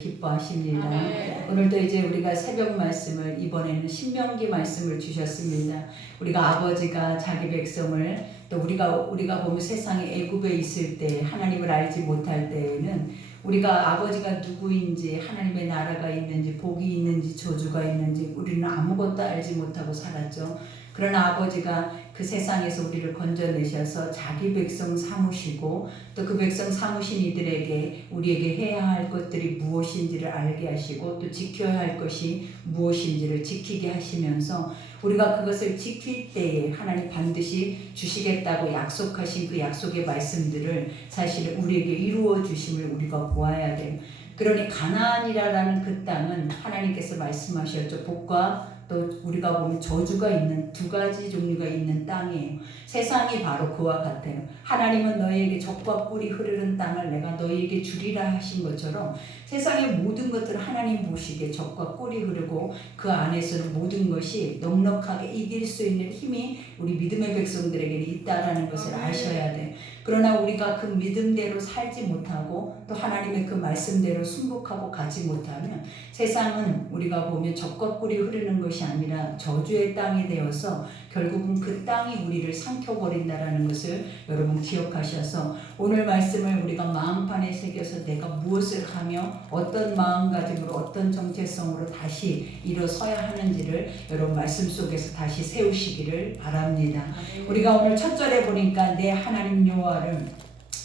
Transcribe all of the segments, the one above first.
기뻐하십니다. 아멘. 오늘도 이제 우리가 새벽 말씀을 이번에는 신명기 말씀을 주셨습니다. 우리가 아버지가 자기 백성을 또 우리가 보면 세상에 애굽에 있을 때 하나님을 알지 못할 때에는 우리가 아버지가 누구인지 하나님의 나라가 있는지 복이 있는지 저주가 있는지 우리는 아무것도 알지 못하고 살았죠. 그러나 아버지가 그 세상에서 우리를 건져내셔서 자기 백성 삼으시고 또 그 백성 삼으신 이들에게 우리에게 해야 할 것들이 무엇인지를 알게 하시고 또 지켜야 할 것이 무엇인지를 지키게 하시면서 우리가 그것을 지킬 때에 하나님 반드시 주시겠다고 약속하신 그 약속의 말씀들을 사실 우리에게 이루어 주심을 우리가 보아야 돼요. 그러니 가나안이라는 그 땅은 하나님께서 말씀하셨죠. 복과 또 우리가 보면 저주가 있는 두 가지 종류가 있는 땅이에요. 세상이 바로 그와 같아요. 하나님은 너희에게 적과 꿀이 흐르는 땅을 내가 너희에게 주리라 하신 것처럼 세상의 모든 것들을 하나님 보시기에 적과 꿀이 흐르고 그 안에서는 모든 것이 넉넉하게 이길 수 있는 힘이 우리 믿음의 백성들에게는 있다라는 것을 아셔야 돼요. 그러나 우리가 그 믿음대로 살지 못하고 또 하나님의 그 말씀대로 순복하고 가지 못하면 세상은 우리가 보면 적과 꿀이 흐르는 것이 아니라 저주의 땅이 되어서 결국은 그 땅이 우리를 삼켜버린다라는 것을 여러분 기억하셔서 오늘 말씀을 우리가 마음판에 새겨서 내가 무엇을 하며 어떤 마음가짐으로 어떤 정체성으로 다시 일어서야 하는지를 여러분 말씀 속에서 다시 세우시기를 바랍니다. 우리가 오늘 첫 절에 보니까 내 하나님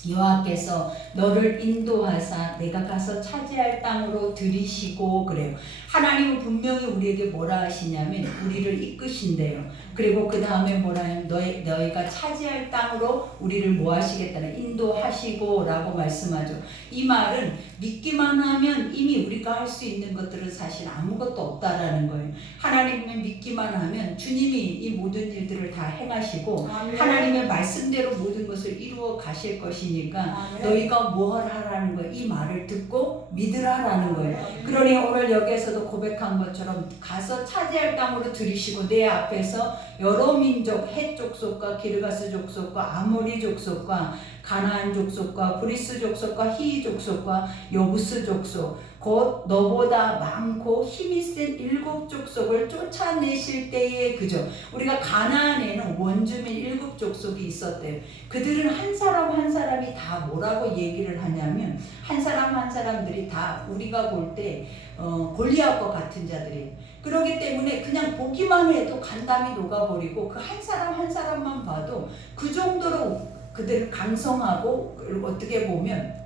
여호와께서 너를 인도하사 내가 가서 차지할 땅으로 들이시고 그래요. 하나님은 분명히 우리에게 뭐라 하시냐면 우리를 이끄신대요. 그리고 그 다음에 뭐라 하면 너희가 차지할 땅으로 우리를 뭐 하시겠다는 인도하시고 라고 말씀하죠. 이 말은 믿기만 하면 이미 우리가 할 수 있는 것들은 사실 아무것도 없다라는 거예요. 하나님을 믿기만 하면 주님이 이 모든 일들을 다 행하시고 아멘. 하나님의 말씀대로 모든 것을 이루어 가실 것이니까 아멘. 너희가 뭘 하라는 거예요. 이 말을 듣고 믿으라라는 거예요. 그러니 오늘 여기에서도 고백한 것처럼 가서 차지할 땅으로 들이시고 내 앞에서 여러 민족 헷 족속과 기르가스 족속과 아모리 족속과 가나안 족속과 브리스 족속과 히이 족속과 여부스 족속 곧 너보다 많고 힘이 센 7 족속을 쫓아내실 때에 그죠. 우리가 가나안에는 원주민 7 족속이 있었대요. 그들은 한 사람 한 사람이 다 뭐라고 얘기를 하냐면 한 사람 한 사람들이 다 우리가 볼 때 골리앗과 같은 자들이에요. 그렇기 때문에 그냥 보기만 해도 간담이 녹아버리고 그 한 사람 한 사람만 봐도 그 정도로 그들을 강성하고 어떻게 보면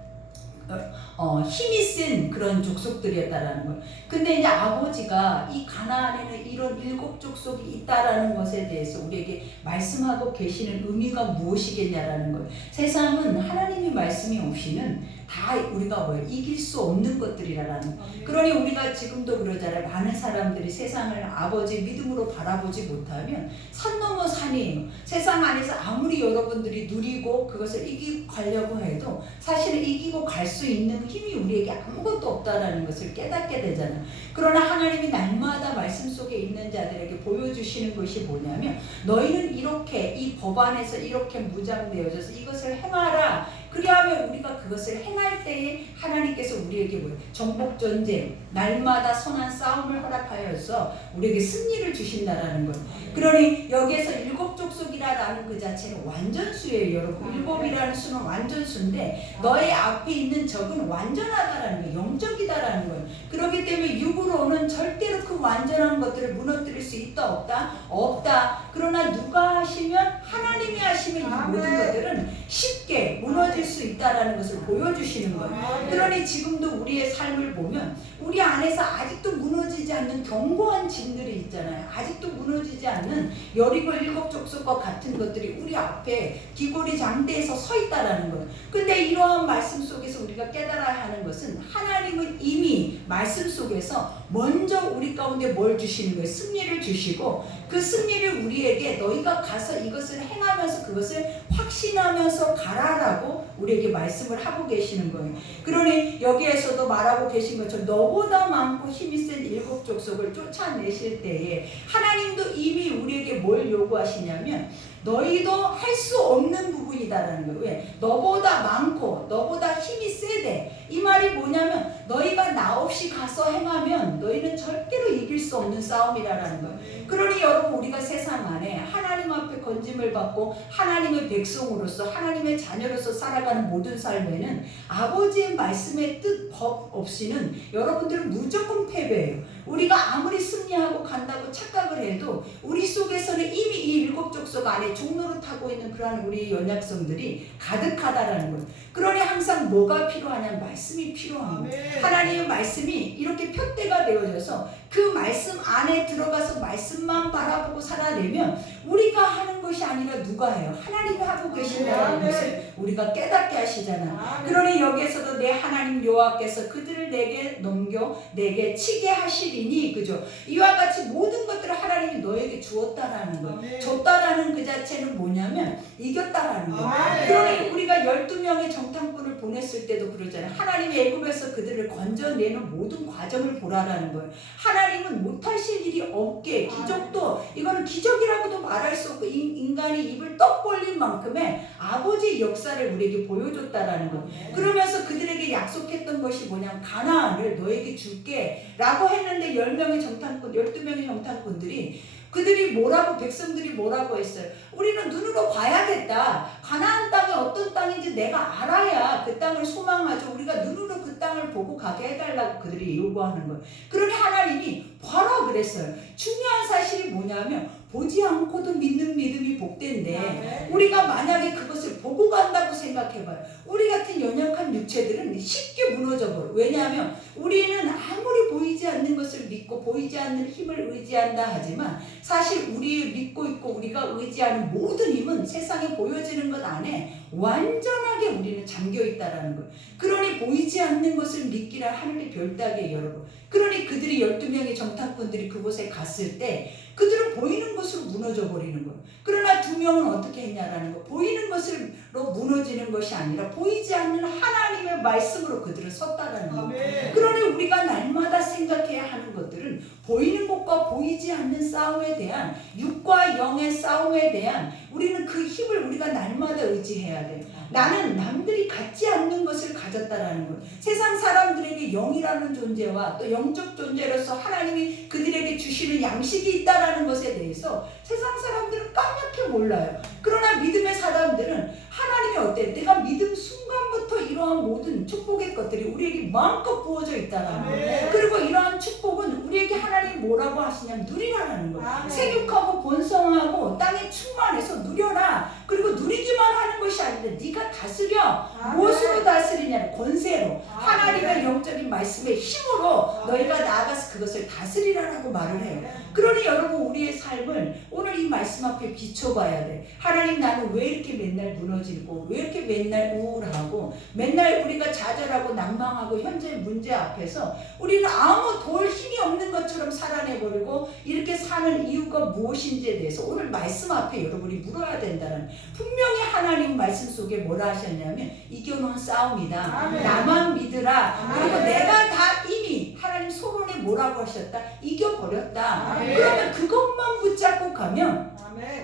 힘이 센 그런 족속들이었다라는 거예요. 근데 이제 아버지가 이 가나안에는 이런 7 족속이 있다라는 것에 대해서 우리에게 말씀하고 계시는 의미가 무엇이겠냐라는 거예요. 세상은 하나님이 말씀이 없이는 다 우리가 뭐예요? 이길 수 없는 것들이라는 거예요. 그러니 우리가 지금도 그러잖아요. 많은 사람들이 세상을 아버지 믿음으로 바라보지 못하면 산 넘어 산이에요. 세상 안에서 아무리 여러분들이 누리고 그것을 이기고 가려고 해도 사실은 이기고 갈 수 있는 힘이 우리에게 아무것도 없다라는 것을 깨닫게 되잖아요. 그러나 하나님이 날마다 말씀 속에 있는 자들에게 보여주시는 것이 뭐냐면 너희는 이렇게 이 법 안에서 이렇게 무장되어져서 이것을 행하라. 그리하면 우리가 그것을 행할 때에 하나님께서 우리에게 뭐예요? 정복전쟁, 날마다 선한 싸움을 허락하여서 우리에게 승리를 주신다라는 거예요. 그러니 여기에서 7 족속이라는 그 자체는 완전수예요. 여러분 7이라는 수는 완전수인데 너의 앞에 있는 적은 완전하다라는 거예요. 영적이다라는 거예요. 그렇기 때문에 육으로는 절대로 그 완전한 것들을 무너뜨릴 수 있다 없다? 없다. 그러나 누가 하시면 하나님이 하시면 이 모든 것들은 쉽게 무너질 수 있다라는 것을 보여주시는 거예요. 그러니 지금도 우리의 삶을 보면 우리 안에서 아직도 무너지지 않는 견고한 짐들이 있잖아요. 아직도 무너지지 않는 여리고 7 족속과 같은 것들이 우리 앞에 기골이 장대에서 서 있다라는 거예요. 근데 이러한 말씀 속에서 우리가 깨달아야 하는 것은 하나님은 이미 말씀 속에서 먼저 우리 가운데 뭘 주시는 거예요? 승리를 주시고 그 승리를 우리에게 너희가 가서 이것을 행하면서 그것을 확신하면서 가라라고 우리에게 말씀을 하고 계시는 거예요. 그러니 여기에서도 말하고 계신 것처럼 너보다 많고 힘이 센 7 족속을 쫓아내실 때에 하나님도 이미 우리에게 뭘 요구하시냐면 너희도 할 수 없는 부분이다라는 거예요. 왜? 너보다 많고 너보다 힘이 세대. 이 말이 뭐냐면 너희가 나 없이 가서 행하면 너희는 절대로 이길 수 없는 싸움이라는 거예요. 그러니 여러분, 우리가 세상 안에 하나님 앞에 건짐을 받고 하나님의 백성으로서 하나님의 자녀로서 살아가는 모든 삶에는 아버지의 말씀의 뜻, 법 없이는 여러분들은 무조건 패배해요. 우리가 아무리 승리하고 간다고 착각을 해도 우리 속에서는 이미 이 일곱 족속 안에 종로를 타고 있는 그러한 우리 연약성들이 가득하다라는 거예요. 그러니 항상 뭐가 필요하냐면 말씀이 필요합니다. 하나님의 말씀이 이렇게 표대가 되어져서 그 말씀 안에 들어가서 말씀만 바라보고 살아내면 우리가 하는 것이 아니라 누가 해요? 하나님이 하고 계신다는 것을 우리가 깨닫게 하시잖아. 그러니 여기에서도 내 하나님 여호와께서 그들을 내게 넘겨 내게 치게 하시리니, 그죠? 이와 같이 모든 것들을 하나님이 너에게 주었다라는 거, 줬다라는 그 자체는 뭐냐면 이겼다라는 거. 그러니 우리가 12명의 정탐꾼을 보냈을 때도 그러잖아요. 하나님이 애굽에서 그들을 건져내는 모든 과정을 보라라는 거예요. 하나님은 못하실 일이 없게, 기적도 이거는 기적이라고도 말할 수 없고 인간이 입을 떡 벌린 만큼의 아버지의 역사를 우리에게 보여줬다라는 거. 그러면서 그들에게 약속했던 것이 뭐냐면 가나안을 너에게 줄게 라고 했는데 10명의 정탐꾼, 12명의 정탐꾼들이 그들이 뭐라고, 백성들이 뭐라고 했어요? 우리는 눈으로 봐야겠다. 가나안 땅이 어떤 땅인지 내가 알아야 그 땅을 소망하죠. 우리가 눈으로 그 땅을 보고 가게 해달라고 그들이 요구하는 거예요. 그러니 하나님이 봐라 그랬어요. 중요한 사실이 뭐냐면 보지 않고도 믿는 믿음이 복된데, 우리가 만약에 그것을 보고 간다고 생각해봐요. 우리 같은 연약한 육체들은 쉽게 무너져버려요. 왜냐하면 우리는 아무리 보이지 않는 것을 믿고 보이지 않는 힘을 의지한다 하지만 사실 우리 믿고 있고 우리가 의지하는 모든 힘은 세상에 보여지는 것 안에 완전하게 우리는 잠겨있다라는 거예요. 그러니 보이지 않는 것을 믿기라 하늘의 별따기예요, 여러분. 그러니 그들이 12명의 정탐꾼들이 그곳에 갔을 때 그들은 보이는 것으로 무너져 버리는 거예요. 그러나 2명은 어떻게 했냐라는 거, 보이는 것으로 무너지는 것이 아니라 보이지 않는 하나님의 말씀으로 그들은 섰다라는 거예요. 그러니 우리가 날마다 생각해야 하는 것들은 보이는 것과 보이지 않는 싸움에 대한, 육과 영의 싸움에 대한 우리는 그 힘을 우리가 날마다 의지해야 돼요. 나는 남들이 갖지 않는 것을 가졌다라는 거예요. 세상 사람들에게 영이라는 존재와 또 영적 존재로서 하나님이 그들에게 주시는 양식이 있다라는 것에 대해서 세상 사람들은 까맣게 몰라요. 그러나 믿음의 사람들은 하나님이 어때? 내가 믿음 순간부터 이러한 모든 축복의 것들이 우리에게 마음껏 부어져 있다라는 거예요. 그리고 이러한 축복은 우리에게 하나님이 뭐라고 하시냐면 누리라는 거예요. 생육하고 번성하고 땅에 충만해서 누려라. 그리고 누리기만 하는 것이 아닌데 네가 다스려. 무엇으로 다스리냐면 권세로, 하나님의 영적인 말씀의 힘으로 너희가 나아가서 그것을 다스리라라고 말을 해요. 그러니 여러분, 우리의 삶을 오늘 이 말씀 앞에 비춰봐야 돼. 하나님, 나는 왜 이렇게 맨날 무너지고 왜 이렇게 맨날 우울하고 맨날 우리가 좌절하고 낭망하고 현재 문제 앞에서 우리는 아무 도울 힘이 없는 것처럼 살아내버리고 이렇게 사는 이유가 무엇인지에 대해서 오늘 말씀 앞에 여러분이 물어야 된다는, 분명히 하나님 말씀 속에 뭐라 하셨냐면 이겨놓은 싸움이다. 나만 믿으라. 그리고 내가 다 이미 하나님 소론에 뭐라고 하셨다? 이겨버렸다. 그러면 그것만 붙잡고 가면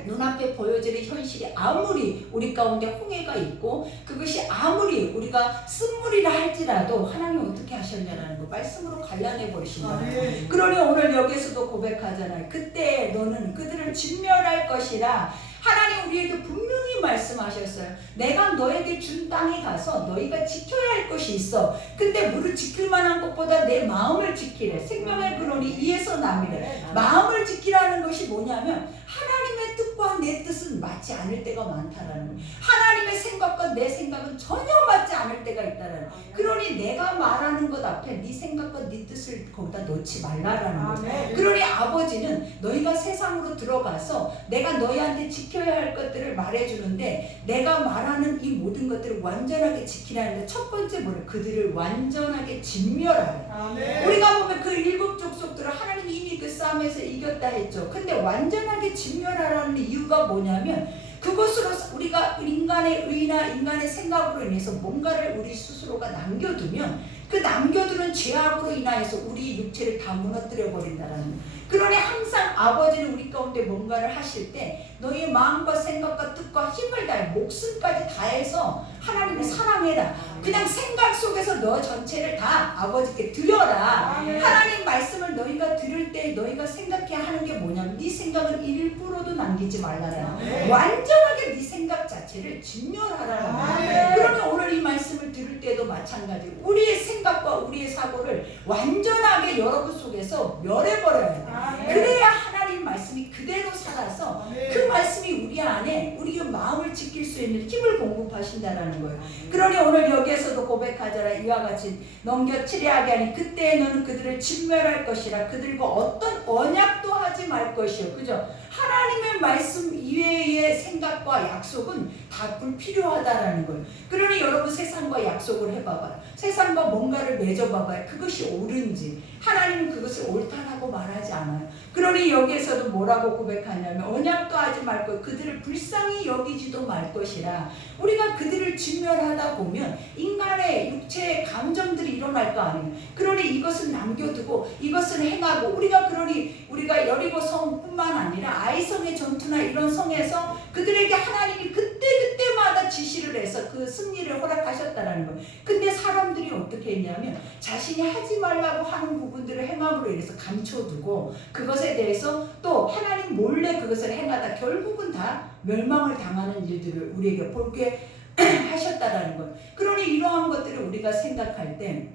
눈앞에 보여지는 현실이 아무리 우리 가운데 홍해가 있고 그것이 아무리 우리가 쓴물이라 할지라도 하나님 어떻게 하셨냐라는 거 말씀으로 갈라내 버리신다. 그러니 오늘 여기서도 고백하잖아요. 그때 너는 그들을 진멸할 것이라. 하나님 우리에게 분명히 말씀하셨어요. 내가 너에게 준 땅에 가서 너희가 지켜야 할 것이 있어. 근데 무릇 지킬 만한 것보다 내 마음을 지키래. 생명의 근원이 이에서 남이래. 마음을 지키라는 것이 뭐냐면 하나님의 뜻과 내 뜻은 맞지 않을 때가 많다라는 거예요. 하나님의 생각과 내 생각은 전혀 맞지 않을 때가 있다라는 거예요. 그러니 내가 말하는 것 앞에 네 생각과 네 뜻을 거기다 넣지 말라라는 거예요. 그러니 아버지는 너희가 세상으로 들어가서 내가 너희한테 지켜야 할 것들을 말해주는데 내가 말하는 이 모든 것들을 완전하게 지키라는데 첫 번째 뭐래? 그들을 완전하게 진멸하라. 우리가 보면 그 일곱 족속들을 하나님이 이미 그 싸움에서 이겼다 했죠. 근데 완전하게 진멸하라는 이유가 뭐냐면 그것으로 우리가 인간의 의나 인간의 생각으로 인해서 뭔가를 우리 스스로가 남겨두면 그 남겨두는 죄악으로 인하여서 우리 육체를 다 무너뜨려 버린다라는 거예요. 그러니 항상 아버지는 우리 가운데 뭔가를 하실 때 너희 마음과 생각과 뜻과 힘을 다해 목숨까지 다해서 하나님을 사랑해라. 그냥 생각 속에서 너 전체를 다 아버지께 드려라. 하나님 말씀을 너희가 들을 때 너희가 생각해야 하는 게 뭐냐면 네 생각은 1%도 남기지 말라라. 완전하게 네 생각 자체를 진멸하라는. 그러면 오늘 이 말씀을 들을 때도 마찬가지로 우리의 생각과 우리의 사고를 완전하게 여러분 속에서 멸해버려야 돼. 그래야 하나님 말씀이 그대로 살아서 그 말씀이 우리 안에 우리의 마음을 지킬 수 있는 힘을 공급하신다라는 거예요. 그러니 오늘 여기에서도 고백하자라. 이와 같이 넘겨치려하게 하니 그때에 너는 그들을 진멸할 것이라. 그들과 어떤 언약도 하지 말 것이요. 그죠? 하나님의 말씀 이외의 생각과 약속은 다 불필요하다라는 거예요. 그러니 여러분 세상과 약속을 해봐봐요. 세상과 뭔가를 맺어봐봐요. 그것이 옳은지. 하나님은 그것을 옳다라고 말하지 않아요. 그러니 여기에서도 뭐라고 고백하냐면 언약도 하지 말 것, 그들을 불쌍히 여기지도 말 것이라. 우리가 그들을 진멸하다 보면 인간의 육체의 감정들이 일어날 거 아니에요. 그러니 이것은 남겨두고 이것은 행하고 우리가 여리고 성뿐만 아니라 아이성의 전투나 이런 성에서 그들에게 하나님이 그때마다 지시를 해서 그 승리를 허락하셨다라는 거예요. 근데 사람들이 어떻게 했냐면 자신이 하지 말라고 하는 부분들을 행함으로 인해서 감춰두고 그것에 대해서 또 하나님 몰래 그것을 행하다 결국은 다 멸망을 당하는 일들을 우리에게 볼게 하셨다라는 거예요. 그러니 이러한 것들을 우리가 생각할 때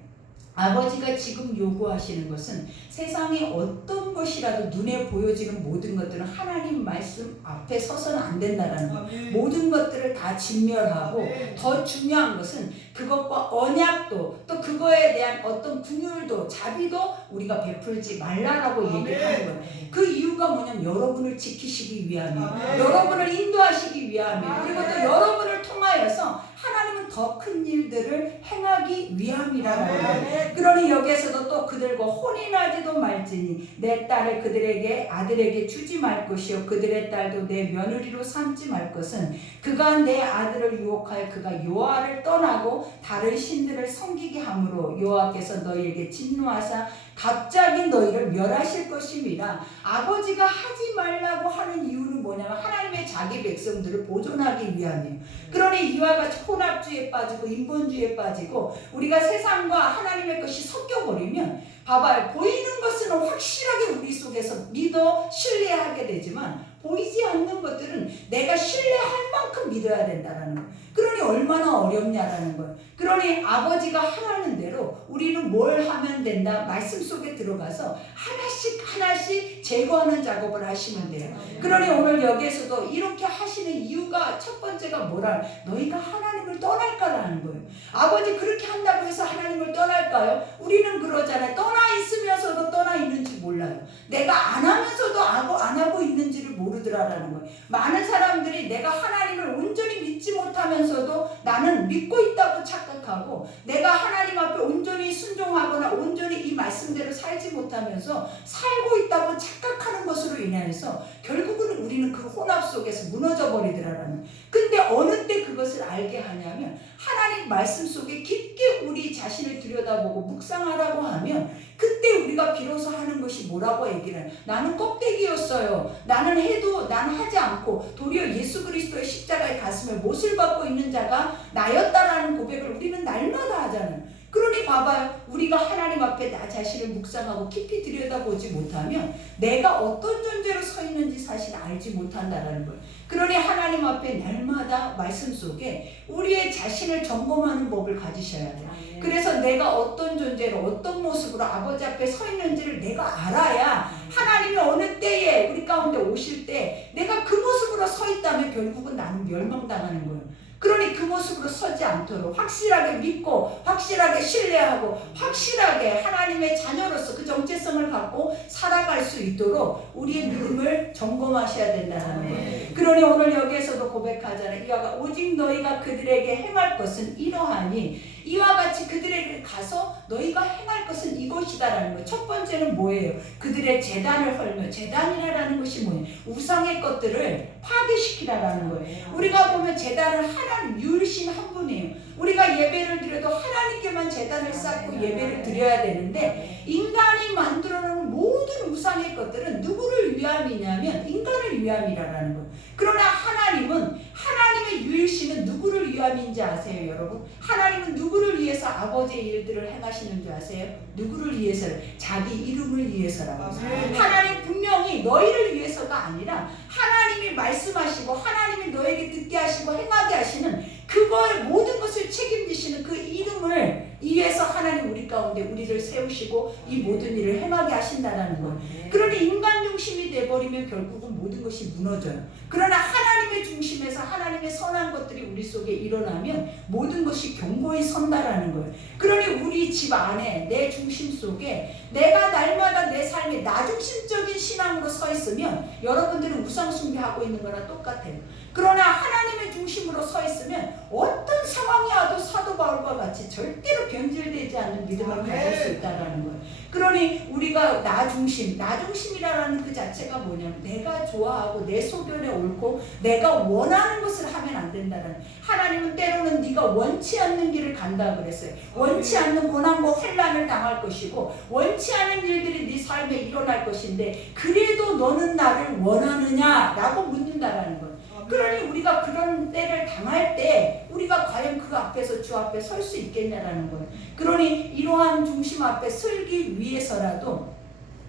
아버지가 지금 요구하시는 것은 세상에 어떤 것이라도 눈에 보여지는 모든 것들은 하나님 말씀 앞에 서서는 안 된다라는 거예요. 모든 것들을 다 진멸하고 더 중요한 것은 그것과 언약도 또 그거에 대한 어떤 긍휼도 자비도 우리가 베풀지 말라라고 얘기를 하는 거예요. 그 이유가 뭐냐면 여러분을 지키시기 위함이에요. 여러분을 인도하시기 위함이에요. 그리고 또 여러분을 통하여서 하나님은 더 큰 일들을 행하기 위함이라는 거예요. 그러니 여기에서도 또 그들과 혼인하지도 말지니 내 딸을 그들에게 아들에게 주지 말 것이요 그들의 딸도 내 며느리로 삼지 말 것은 그가 내 아들을 유혹하여 그가 여호와를 떠나고 다른 신들을 섬기게 함으로 여호와께서 너희에게 진노하사 갑자기 너희를 멸하실 것임이라. 아버지가 하지 말라고 하는 이유는 뭐냐면 하나님의 자기 백성들을 보존하기 위함이에요. 그러니 이와 같이 혼합주의에 빠지고 인본주의에 빠지고 우리가 세상과 하나님의 것이 섞여버리면 봐봐요. 보이는 것은 확실하게 우리 속에서 믿어 신뢰하게 되지만 보이지 않는 것들은 내가 신뢰할 만큼 믿어야 된다는 거예요. 그러니 얼마나 어렵냐라는 거예요. 그러니 아버지가 하라는 대로 우리는 뭘 하면 된다. 말씀 속에 들어가서 하나씩 제거하는 작업을 하시면 돼요. 그러니 오늘 여기에서도 이렇게 하시는 이유가 첫 번째가 뭐라? 너희가 하나님을 떠날까라는 거예요. 아버지 그렇게 한다고 해서 하나님을 떠날까요? 우리는 그러잖아요. 떠나 있으면서도 떠나 있는지 몰라요. 내가 안 하면서도 안 하고 있는지를 모르더라라는 거예요. 많은 사람들이 내가 하나님을 온전히 믿지 못하면서도 나는 믿고 있다고 착각하고 내가 하나님 앞에 온전히 순종하거나 온전히 이 말씀대로 살지 못하면서 살고 있다고 착각하는 것으로 인해서 결국은 우리는 그 혼합 속에서 무너져 버리더라라는. 근데 어느 때 그것을 알게 하냐면 하나님 말씀 속에 깊게 우리 자신을 들여다보고 묵상하라고 하면 그때 우리가 비로소 하는 것이 뭐라고 얘기를 해요. 나는 껍데기였어요. 나는 해도 난 하지 않고 도리어 예수 그리스도의 십자가의 가슴에 못을 받고 있는 자가 나였다라는 고백을 우리는 날마다 하잖아요. 그러니 봐봐요. 우리가 하나님 앞에 나 자신을 묵상하고 깊이 들여다보지 못하면 내가 어떤 존재로 서 있는지 사실 알지 못한다라는 거예요. 그러니 하나님 앞에 날마다 말씀 속에 우리의 자신을 점검하는 법을 가지셔야 돼요. 그래서 내가 어떤 존재로 어떤 모습으로 아버지 앞에 서 있는지를 내가 알아야 하나님이 어느 때에 우리 가운데 오실 때 내가 그 모습으로 서 있다면 결국은 나는 멸망당하는 거예요. 그러니 그 모습으로 서지 않도록 확실하게 믿고 확실하게 신뢰하고 확실하게 하나님의 자녀로서 그 정체성을 갖고 살아갈 수 있도록 우리의 믿음을 점검하셔야 된다는 거예요. 그러니 오늘 여기에서도 고백하잖아요. 이와가 오직 너희가 그들에게 행할 것은 이러하니 이와 같이 그들에게 가서 너희가 행할 것은 이것이다라는 거예요. 첫 번째는 뭐예요? 그들의 제단을 헐며, 제단이라는 것이 뭐예요? 우상의 것들을 파괴시키라라는 거예요. 우리가 보면 제단은 하나님, 유일신 한 분이에요. 우리가 예배를 드려도 하나님께만 제단을 쌓고 예배를 드려야 되는데, 인간이 만들어 놓은 모든 우상의 것들은 누구를 위함이냐면 인간을 위함이라는 거예요. 그러나 하나님은, 하나님의 유일신은 누구를 위함인지 아세요, 여러분? 하나님은 누구를 위해서 아버지의 일들을 행하시는 줄 아세요? 누구를 위해서? 자기 이름을 위해서라고. 하나님 분명히 너희를 위해서가 아니라 하나님이 말씀하시고 하나님이 너에게 듣게 하시고 행하게 하시는 그걸 모든 것을 책임지시는 그 이름을 위해서 하나님 우리 가운데 우리를 세우시고 이 모든 일을 행하게 하신다는 거예요. 그러니 인간 중심이 돼버리면 결국은 모든 것이 무너져요. 그러나 하나님의 중심에서 하나님의 선한 것들이 우리 속에 일어나면 모든 것이 견고히 선다라는 거예요. 그러니 우리 집 안에 내 중심 속에 내가 날마다 내 삶에 나 중심적인 신앙으로 서 있으면 여러분들은 우상 숭배하고 있는 거랑 똑같아요. 그러나 하나님의 중심으로 서 있으면 어떤 상황이 와도 사도 바울과 같이 절대로 변질되지 않는 믿음을 가질 수 있다는 거예요. 그러니 우리가 나 중심이라는 그 자체가 뭐냐면 내가 좋아하고 내 소견에 옳고 내가 원하는 것을 하면 안 된다는. 하나님은 때로는 네가 원치 않는 길을 간다 그랬어요. 원치 않는 고난과 환난을 당할 것이고 원치 않은 일들이 네 삶에 일어날 것인데 그래도 너는 나를 원하느냐라고 묻는다라는 거예요. 그러니 우리가 그런 때를 당할 때 우리가 과연 그 앞에서 주 앞에 설 수 있겠냐라는 거예요. 그러니 이러한 중심 앞에 설기 위해서라도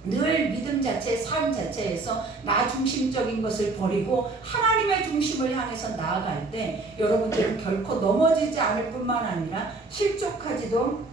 늘 믿음 자체, 삶 자체에서 나 중심적인 것을 버리고 하나님의 중심을 향해서 나아갈 때 여러분들은 결코 넘어지지 않을 뿐만 아니라 실족하지도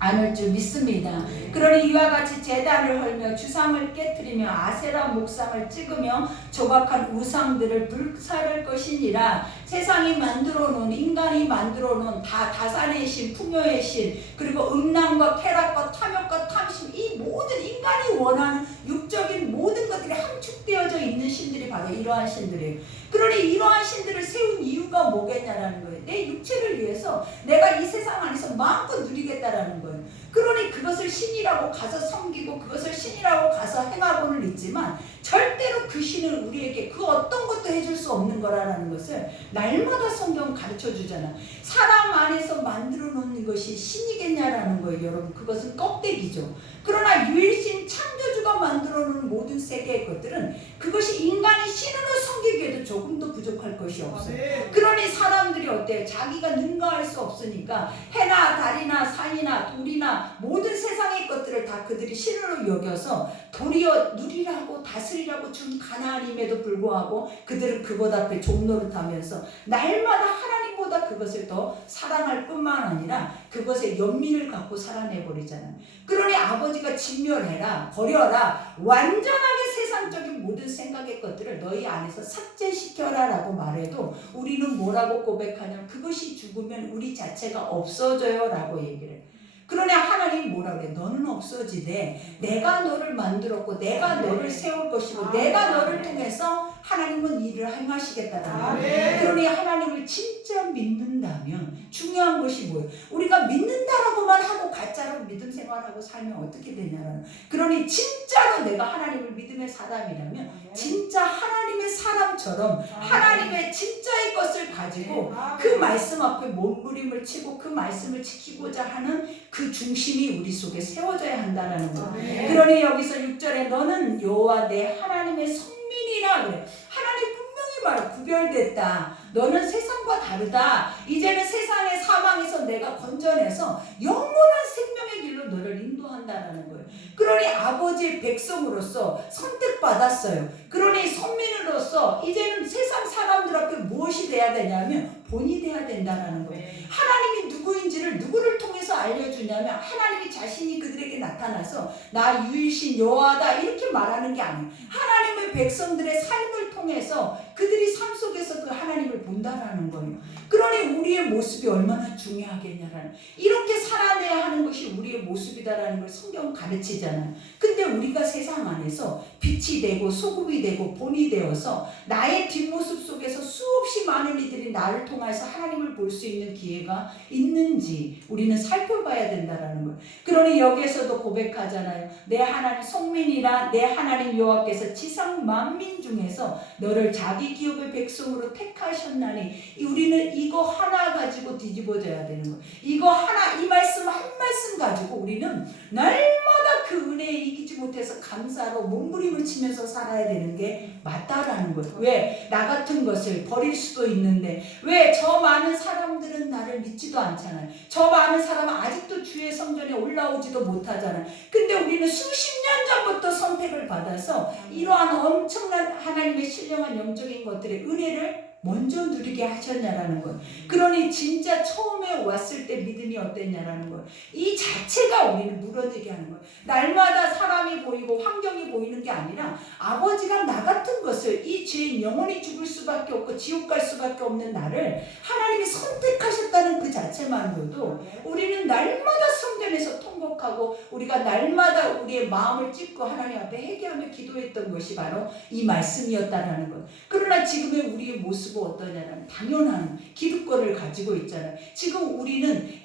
않을 줄 믿습니다. 그러니 이와 같이 제단을 헐며 주상을 깨뜨리며 아세라 목상을 찍으며 조각한 우상들을 불사를 것이니라. 세상이 만들어 놓은, 인간이 만들어 놓은 다산의 신, 풍요의 신, 그리고 음란과 쾌락과 탐욕과 탐심, 이 모든 인간이 원하는 육적인 모든 것들이 함축되어져 있는 신들이 바로 이러한 신들이에요. 그러니 이러한 신들을 세운 이유가 뭐겠냐라는 거예요. 내 육체를 위해서 내가 이 세상 안에서 마음껏 누리겠다라는 거예요. 그러니 그것을 신이라고 가서 섬기고 그것을 신이라고 가서 행하고는 있지만 절대로 그 신은 우리에게 그 어떤 것도 해줄 수 없는 거라는 것을 날마다 성경은 가르쳐 주잖아. 사람 안에서 만들어 놓는 것이 신이겠냐라는 거예요. 여러분, 그것은 껍데기죠. 그러나 유일신 창조주가 만들어 놓은 모든 세계의 것들은 그것이 인간이 신으로 섬기기에도 조금도 부족할 것이 없어요. 그러니 사람들이 어때요? 자기가 능가할 수 없으니까 해나 달이나 산이나 돌이나 모든 세상의 것들을 다 그들이 신으로 여겨서 도리어 누리라고 다스리라고 준 가나안임에도 불구하고 그들은 그것 앞에 종노릇하면서 날마다 하나님보다 그것을 더 사랑할 뿐만 아니라 그것에 연민을 갖고 살아내버리잖아요. 그러니 아버지가 진멸해라, 버려라, 완전하게 세상적인 모든 생각의 것들을 너희 안에서 삭제시켜라 라고 말해도 우리는 뭐라고 고백하냐면 그것이 죽으면 우리 자체가 없어져요 라고 얘기를 해요. 그러나 하나님 뭐라 그래? 너는 없어지되 내가 너를 만들었고 내가 너를 세울 것이고 내가 너를 통해서 하나님은 일을 행하시겠다라는 거예요. 그러니 하나님을 진짜 믿는다면 중요한 것이 뭐예요? 우리가 믿는다라고만 하고 가짜로 믿음 생활하고 살면 어떻게 되냐라는. 그러니 진짜로 내가 하나님을 믿음의 사람이라면 진짜 하나님의 사람처럼 하나님의 진짜의 것을 가지고 그 말씀 앞에 몸부림을 치고 그 말씀을 지키고자 하는 그 중심이 우리 속에 세워져야 한다는 거예요. 그러니 여기서 6절에 너는 여호와 내 하나님의 성민이라 그래. 하나님 분명히 말해 구별됐다. 너는 세상과 다르다. 이제는 세상의 사망에서 내가 건져내서 영원한 생명의 길로 너를 인도한다라는 거예요. 그러니 아버지의 백성으로서 선택받았어요. 그러니 선민으로서 이제는 세상 사람들 앞에 무엇이 돼야 되냐면 본이 돼야 된다는 거예요. 하나님이 누구인지를 누구를 통해서 알려주냐면 하나님이 자신이 그들에게 나타나서 나 유일신 여호와다 이렇게 말하는 게 아니에요. 하나님의 백성들의 삶을 통해서 그들이 삶 속에서 그 하나님을 본다라는 거예요. 그러니 우리의 모습이 얼마나 중요하겠냐라는, 이렇게 살아내야 하는 것이 우리의 모습이다라는 걸 성경은 가르치잖아요. 근데 우리가 세상 안에서 빛이 되고 소금이 되고 본이 되어서 나의 뒷모습 속에서 수없이 많은 이들이 나를 통해 통해서 하나님을 볼 수 있는 기회가 있는지 우리는 살펴봐야 된다라는 거예요. 그러니 여기에서도 고백하잖아요. 내 하나님 송민이라 내 하나님 여호와께서 지상 만민 중에서 너를 자기 기업의 백성으로 택하셨나니 우리는 이거 하나 가지고 뒤집어져야 되는 거예요. 이거 하나, 이 말씀 한 말씀 가지고 우리는 날마다 그 은혜에 이기지 못해서 감사로 몸부림을 치면서 살아야 되는 게 맞다라는 거예요. 왜? 나 같은 것을 버릴 수도 있는데 왜 저 많은 사람들은 나를 믿지도 않잖아요. 저 많은 사람은 아직도 주의 성전에 올라오지도 못하잖아요. 근데 우리는 수십 년 전부터 선택을 받아서 이러한 엄청난 하나님의 신령한 영적인 것들의 은혜를 먼저 누리게 하셨냐라는 것. 그러니 진짜 처음에 왔을 때 믿음이 어땠냐라는 것. 이 자체가 우리는 무너지게 하는 거예요. 날마다 사람이 보이고 환경이 보이는 게 아니라 아버지가 나 같은 것을, 이 죄인 영원히 죽을 수밖에 없고 지옥 갈 수밖에 없는 나를 하나님이 선택하셨다는 그 자체만으로도 우리는 날마다 성전에서 통곡하고 우리가 날마다 우리의 마음을 찢고 하나님 앞에 회개하며 기도했던 것이 바로 이 말씀이었다라는 것. 그러나 지금의 우리의 모습은 어떠냐면 당연한 기득권을 가지고 있잖아요. 지금 우리는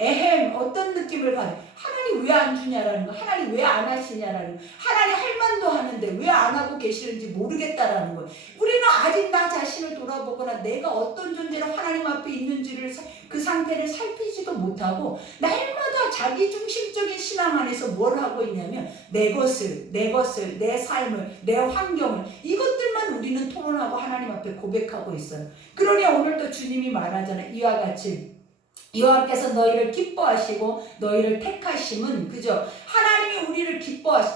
어떤 느낌을 가져? 하나님 왜 안 주냐라는 거, 하나님 왜 안 하시냐라는 거, 하나님 할 만도 하는데 왜 안 하고 계시는지 모르겠다라는 거. 우리는 아직 나 자신을 돌아보거나 내가 어떤 존재로 하나님 앞에 있는지를 그 상태를 살피지도 못하고 날마다 자기 중심적인 신앙 안에서 뭘 하고 있냐면 내 것을, 내 삶을, 내 환경을, 이것들만 우리는 토론하고 하나님 앞에 고백하고 있어요. 그러니 오늘도 주님이 말하잖아요. 이와 같이 여호와께서 너희를 기뻐하시고 너희를 택하심은, 그죠? 하나님이 우리를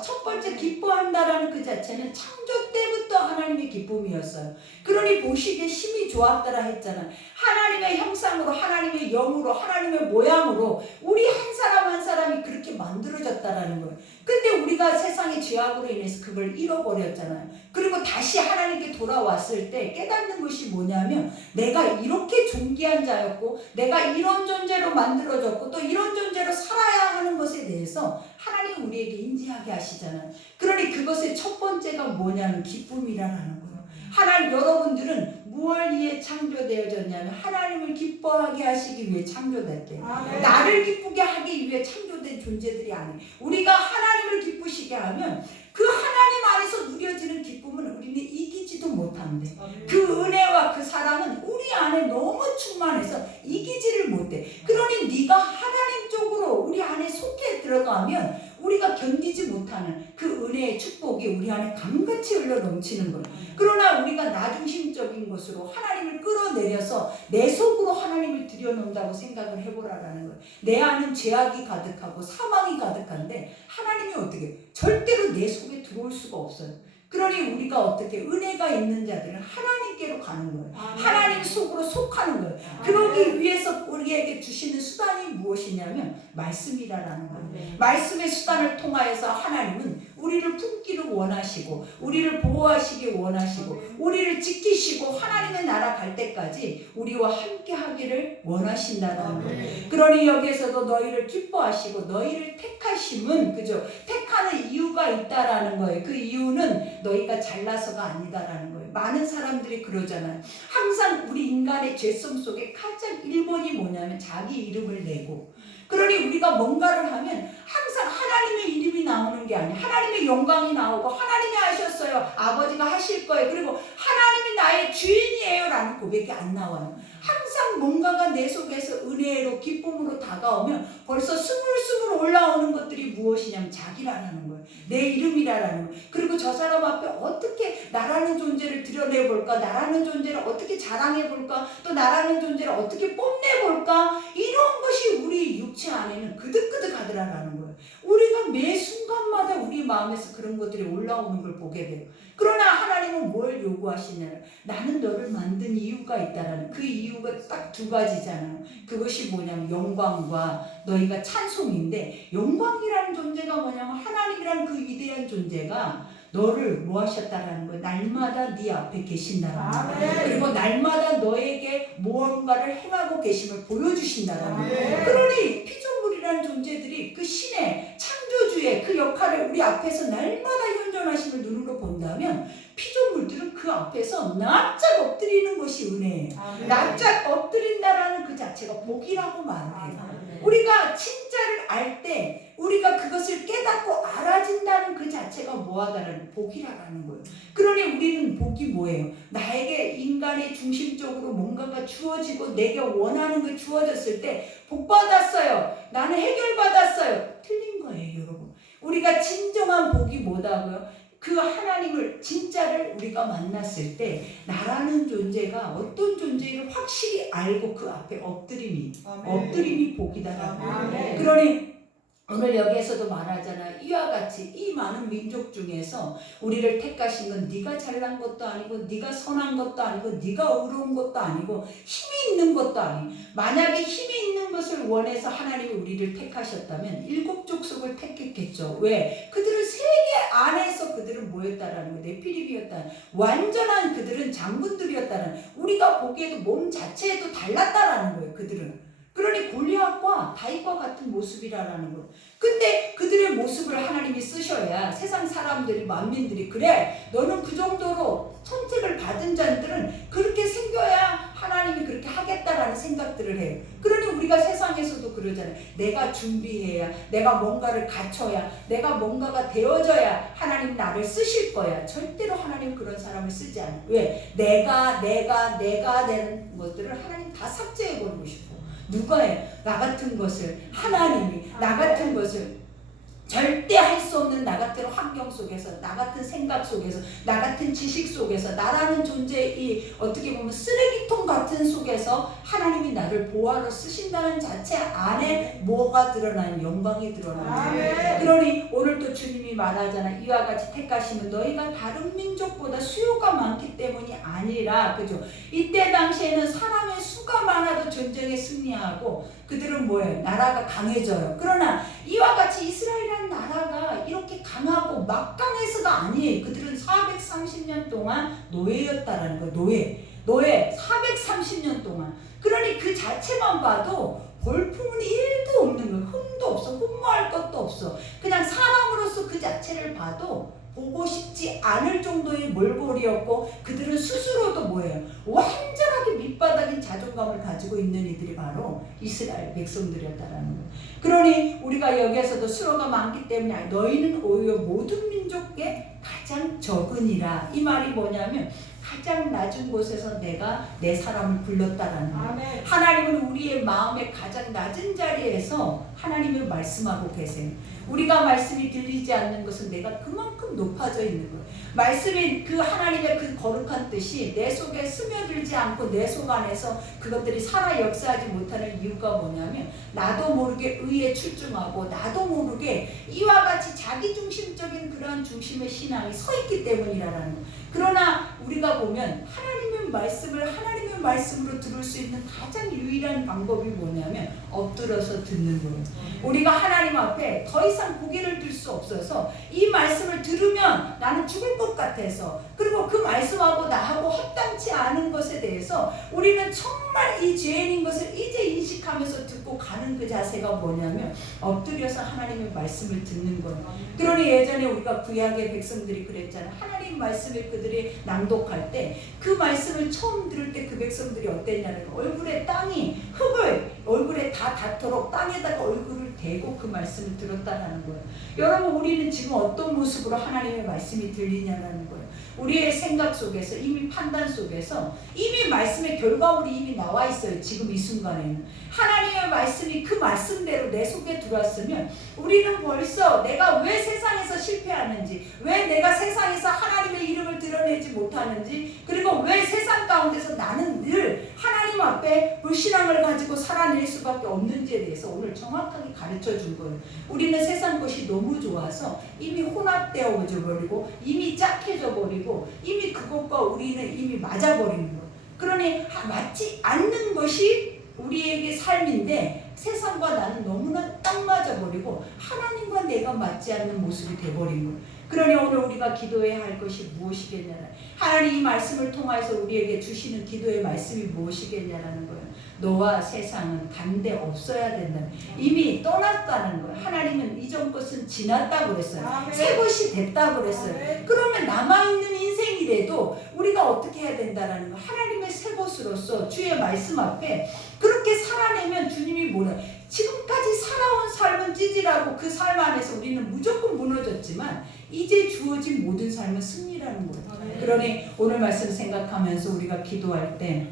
첫 번째 기뻐한다라는 그 자체는 창조 때부터 하나님의 기쁨이었어요. 그러니 보시기에 심히 좋았더라 했잖아요. 하나님의 형상으로, 하나님의 영으로, 하나님의 모양으로 우리 한 사람 한 사람이 그렇게 만들어졌다라는 거예요. 근데 우리가 세상의 죄악으로 인해서 그걸 잃어버렸잖아요. 그리고 다시 하나님께 돌아왔을 때 깨닫는 것이 뭐냐면 내가 이렇게 존귀한 자였고 내가 이런 존재로 만들어졌고 또 이런 존재로 살아야 하는 것에 대해서 하나님이 우리에게 인지하게 하시잖아요. 그러니 그것의 첫 번째가 뭐냐면 기쁨이라는 거예요. 하나님, 여러분들은 무엇을 위해 창조되어졌냐면 하나님을 기뻐하게 하시기 위해 창조됐대요. 나를 기쁘게 하기 위해 창조된 존재들이 아니에요. 우리가 하나님을 기쁘시게 하면 그 하나님 안에서 누려지는 기쁨은 우리는 이기지도 못한대. 그 은혜와 그 사랑은 우리 안에 너무 충만해서 이기지를 못해. 그러니 네가 하나님 쪽으로 우리 안에 속해 들어가면 우리가 견디지 못하는 그 은혜의 축복이 우리 안에 강같이 흘러 넘치는 거예요. 그러나 우리가 나중심적인 것으로 하나님을 끌어내려서 내 속으로 하나님을 들여놓는다고 생각을 해보라라는 거예요. 내 안은 죄악이 가득하고 사망이 가득한데 하나님이 어떻게? 절대로 내 속에 들어올 수가 없어요. 그러니 우리가 어떻게 은혜가 있는 자들은 하나님께로 가는 거예요. 하나님 속으로 속하는 거예요. 그러기 위해서 우리에게 주시는 수단이 무엇이냐면 말씀이라는 거예요. 말씀의 수단을 통하여서 하나님은 우리를 품기를 원하시고 우리를 보호하시기 원하시고 우리를 지키시고 하나님의 나라 갈 때까지 우리와 함께 하기를 원하신다는 거예요. 그러니 여기에서도 너희를 기뻐하시고 너희를 택하심은, 그죠? 택하는 이유가 있다라는 거예요. 그 이유는 너희가 잘나서가 아니다라는 거예요. 많은 사람들이 그러잖아요. 항상 우리 인간의 죄성 속에 가장 1번이 뭐냐면 자기 이름을 내고, 그러니 우리가 뭔가를 하면 항상 하나님의 이름이 나오는 게 아니에요. 하나님의 영광이 나오고 하나님이 하셨어요. 아버지가 하실 거예요. 그리고 하나님이 나의 주인이에요 라는 고백이 안 나와요. 항상 뭔가가 내 속에서 은혜로 기쁨으로 다가오면 벌써 스물스물 올라오는 것들이 무엇이냐면 자기라는 거예요. 내 이름이라는 거예요. 그리고 저 사람 앞에 어떻게 나라는 존재를 드러내볼까, 나라는 존재를 어떻게 자랑해볼까, 또 나라는 존재를 어떻게 뽐내볼까, 이런 것이 우리 육체 안에는 그득그득하더라라는 거예요. 우리가 매 순간마다 우리 마음에서 그런 것들이 올라오는 걸 보게 돼요. 그러나 하나님은 뭘 요구하시냐면 나는 너를 만든 이유가 있다라는, 그 이유가 딱 두 가지잖아요. 그것이 뭐냐면 영광과 너희가 찬송인데, 영광이라는 존재가 뭐냐면 하나님이라는 그 위대한 존재가 너를 뭐 하셨다라는 거예요. 날마다 네 앞에 계신다라는 거예요. 그리고 날마다 너에게 무언가를 행하고 계심을 보여주신다라는 거예요. 그러니 피조물이라는 존재들이 그 신의 창조주 창조주의 그 역할을 우리 앞에서 날마다 현존하심을 눈으로 본다면 피조물들은 그 앞에서 납작 엎드리는 것이 은혜예요. 납작 엎드린다라는 그 자체가 복이라고 말해요. 우리가 진짜를 알 때 우리가 그것을 깨닫고 알아진다는 그 자체가 뭐하다라는 복이라는 거예요. 그러니 우리는 복이 뭐예요? 나에게 인간의 중심적으로 뭔가가 주어지고 내게 원하는 게 주어졌을 때 복 받았어요. 나는 해결받았어요. 틀린 거예요, 여러분. 우리가 진정한 복이 뭐다고요? 그 하나님을 진짜를 우리가 만났을 때 나라는 존재가 어떤 존재를 확실히 알고 그 앞에 엎드림이 복이다라는 거예요. 그러니 오늘 여기에서도 말하잖아. 이와 같이 이 많은 민족 중에서 우리를 택하신 건 네가 잘난 것도 아니고 네가 선한 것도 아니고 네가 의로운 것도 아니고 힘이 있는 것도 아니고, 만약에 힘이 있는 것을 원해서 하나님이 우리를 택하셨다면 7 족속을 택했겠죠. 왜? 그들은 세계 안에서 그들은 뭐였다라는 거예요. 네피림이었다. 완전한 그들은 장군들이었다는, 우리가 보기에도 몸 자체에도 달랐다라는 거예요. 그들은. 그러니 골리앗과 다윗과 같은 모습이라는 거. 근데 그들의 모습을 하나님이 쓰셔야 세상 사람들이, 만민들이, 그래 너는 그 정도로 선택을 받은 자들은 그렇게 생겨야 하나님이 그렇게 하겠다라는 생각들을 해요. 그러니 우리가 세상에서도 그러잖아요. 내가 준비해야, 내가 뭔가를 갖춰야, 내가 뭔가가 되어져야 하나님 나를 쓰실 거야. 절대로 하나님 그런 사람을 쓰지 않아요. 왜? 내가 되는 것들을 하나님 다 삭제해버리고 싶어. 누가 해? 나 같은 것을, 하나님이 나 같은 것을 절대 할 수 없는 나 같은 환경 속에서, 나 같은 생각 속에서, 나 같은 지식 속에서, 나라는 존재의 이 어떻게 보면 쓰레기통 같은 속에서 하나님이 나를 보화로 쓰신다는 자체 안에 뭐가 드러나는, 영광이 드러나는. 그러니 오늘 또 주님이 말하잖아. 이와 같이 택하시면 너희가 다른 민족보다 수요가 많기 때문이 아니라, 그죠? 이때 당시에는 사람의 수가 많아도 전쟁에 승리하고 그들은 뭐예요? 나라가 강해져요. 그러나 이와 같이 이스라엘이라는 나라가 이렇게 강하고 막강해서가 아니에요. 그들은 430년 동안 노예였다라는 거예요. 노예 430년 동안. 그러니 그 자체만 봐도 볼품은 1도 없는 거예요. 흠도 없어. 흠모할 것도 없어. 그냥 사람으로서 그 자체를 봐도 보고 싶지 않을 정도의 몰골이었고, 그들은 스스로도 뭐예요? 완전하게 밑바닥인 자존감을 가지고 있는 이들이 바로 이스라엘 백성들이었다라는 거예요. 그러니 우리가 여기에서도 수요가 많기 때문에 너희는 오히려 모든 민족에 가장 적으니라. 이 말이 뭐냐면 가장 낮은 곳에서 내가 내 사람을 불렀다라는 거예요. 하나님은 우리의 마음의 가장 낮은 자리에서 하나님을 말씀하고 계세요. 우리가 말씀이 들리지 않는 것은 내가 그만큼 높아져 있는 거예요. 말씀이 그 하나님의 그 거룩한 뜻이 내 속에 스며들지 않고 내 속 안에서 그것들이 살아 역사하지 못하는 이유가 뭐냐면 나도 모르게 의에 출중하고 나도 모르게 이와 같이 자기중심적인 그런 중심의 신앙이 서 있기 때문이라는 거예요. 그러나 우리가 보면 하나님의 말씀을 하나님의 말씀으로 들을 수 있는 가장 유일한 방법이 뭐냐면 엎드려서 듣는 거예요. 우리가 하나님 앞에 더 이상 고개를 들 수 없어서 이 말씀을 들으면 나는 죽을 것 같아서, 그리고 그 말씀하고 나하고 합당치 않은 것에 대해서 우리는 정말 이 죄인인 것을 이제 인식하면서 듣고 가는 그 자세가 뭐냐면 엎드려서 하나님의 말씀을 듣는 거예요. 그러니 예전에 우리가 구약의 백성들이 그랬잖아요. 하나님 말씀을 그들이 낭독할 때 그 말씀을 처음 들을 때 그 백성들이 어땠냐면 얼굴에 땅이 흙을 얼굴에 다 닿도록 땅에다가 얼굴을 대고 그 말씀을 들었다라는 거예요. 여러분, 우리는 지금 어떤 모습으로 하나님의 말씀이 들리냐는 거예요. 우리의 생각 속에서, 이미 판단 속에서 이미 말씀의 결과물이 이미 나와 있어요. 지금 이 순간에는 하나님의 말씀이 그 말씀대로 내 속에 들어왔으면 우리는 벌써 내가 왜 세상에서 실패하는지, 왜 내가 세상에서 하나님의 이름을 드러내지 못하는지, 그리고 왜 세상 가운데서 나는 늘 하나님 앞에 불신앙을 가지고 살아낼 수밖에 없는지에 대해서 오늘 정확하게 가르쳐 준 거예요. 우리는 세상 것이 너무 좋아서 이미 혼합되어 버리고 이미 짝해져 버리고 이미 그것과 우리는 이미 맞아버리는 거예요. 그러니 맞지 않는 것이 우리에게 삶인데 세상과 나는 너무나 딱 맞아버리고 하나님과 내가 맞지 않는 모습이 돼버린 거예요. 그러니 오늘 우리가 기도해야 할 것이 무엇이겠냐는, 하나님 이 말씀을 통해서 우리에게 주시는 기도의 말씀이 무엇이겠냐라는 거예요. 너와 세상은 단대 없어야 된다는, 이미 떠났다는 거예요. 하나님은 이전 것은 지났다고 그랬어요. 새 것이 됐다고 그랬어요. 그러면 남아있는 인생이라도 우리가 어떻게 해야 된다라는 거예요. 하나님의 새 것으로서 주의 말씀 앞에 그렇게 살아내면 주님이 뭐라, 지금까지 살아온 삶은 찌질하고 그 삶 안에서 우리는 무조건 무너졌지만 이제 주어진 모든 삶은 승리라는 거예요. 그러니 오늘 말씀 생각하면서 우리가 기도할 때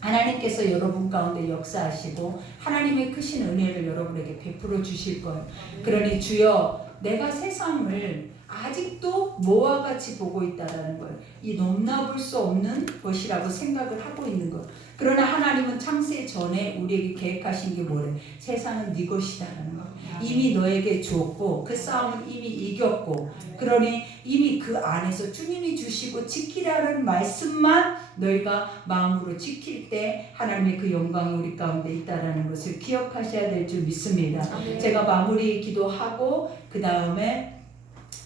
하나님께서 여러분 가운데 역사하시고 하나님의 크신 은혜를 여러분에게 베풀어 주실 거예요. 그러니 주여, 내가 세상을 아직도 뭐와 같이 보고 있다라는 거예요. 이 넘나볼 수 없는 것이라고 생각을 하고 있는 거예요. 그러나 하나님은 창세 전에 우리에게 계획하신 게 뭐래? 세상은 네 것이다라는 거예요. 이미 너에게 주었고 그 싸움은 이미 이겼고, 그러니 이미 그 안에서 주님이 주시고 지키라는 말씀만 너희가 마음으로 지킬 때 하나님의 그 영광이 우리 가운데 있다라는 것을 기억하셔야 될 줄 믿습니다. 제가 마무리 기도하고 그 다음에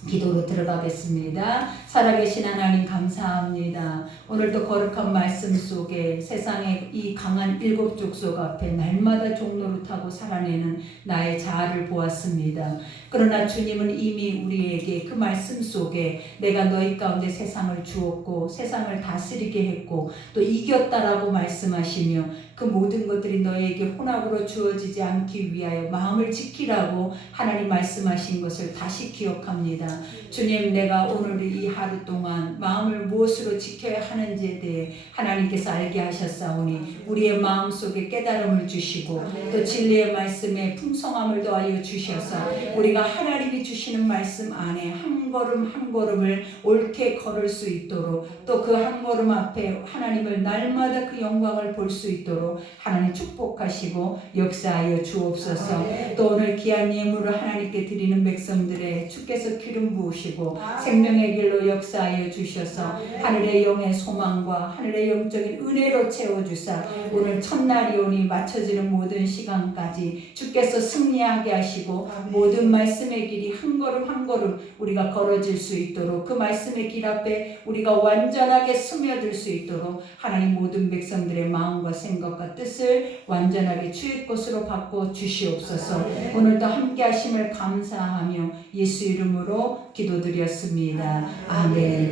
기도로 들어가겠습니다. 살아계신 하나님 감사합니다. 오늘도 거룩한 말씀 속에 세상의 이 강한 일곱 족속 앞에 날마다 종로를 타고 살아내는 나의 자아를 보았습니다. 그러나 주님은 이미 우리에게 그 말씀 속에 내가 너희 가운데 세상을 주었고 세상을 다스리게 했고 또 이겼다라고 말씀하시며 그 모든 것들이 너희에게 혼합으로 주어지지 않기 위하여 마음을 지키라고 하나님 말씀하신 것을 다시 기억합니다. 주님, 내가 오늘 이 하루 동안 마음을 무엇으로 지켜야 하는지에 대해 하나님께서 알게 하셨사오니 우리의 마음속에 깨달음을 주시고 또 진리의 말씀에 풍성함을 더하여 주셔서 우리가 하나님이 주시는 말씀 안에 한 걸음 한 걸음을 옳게 걸을 수 있도록, 또 그 한 걸음 앞에 하나님을 날마다 그 영광을 볼 수 있도록 하나님 축복하시고 역사하여 주옵소서. 또 오늘 귀한 예물을 하나님께 드리는 백성들의 주께서 기름 부으시고 생명의 길로 역사하여 주셔서 하늘의 영의 소망과 하늘의 영적인 은혜로 채워주사 오늘 첫날이 오니 맞춰지는 모든 시간까지 주께서 승리하게 하시고 모든 말씀의 길이 한 걸음 한 걸음 우리가 걸어질 수 있도록, 그 말씀의 길 앞에 우리가 완전하게 스며들 수 있도록 하나님 모든 백성들의 마음과 생각과 뜻을 완전하게 주의 것으로 바꿔 주시옵소서. 오늘도 함께 하심을 감사하며 예수 이름으로 기도드렸습니다. 아멘.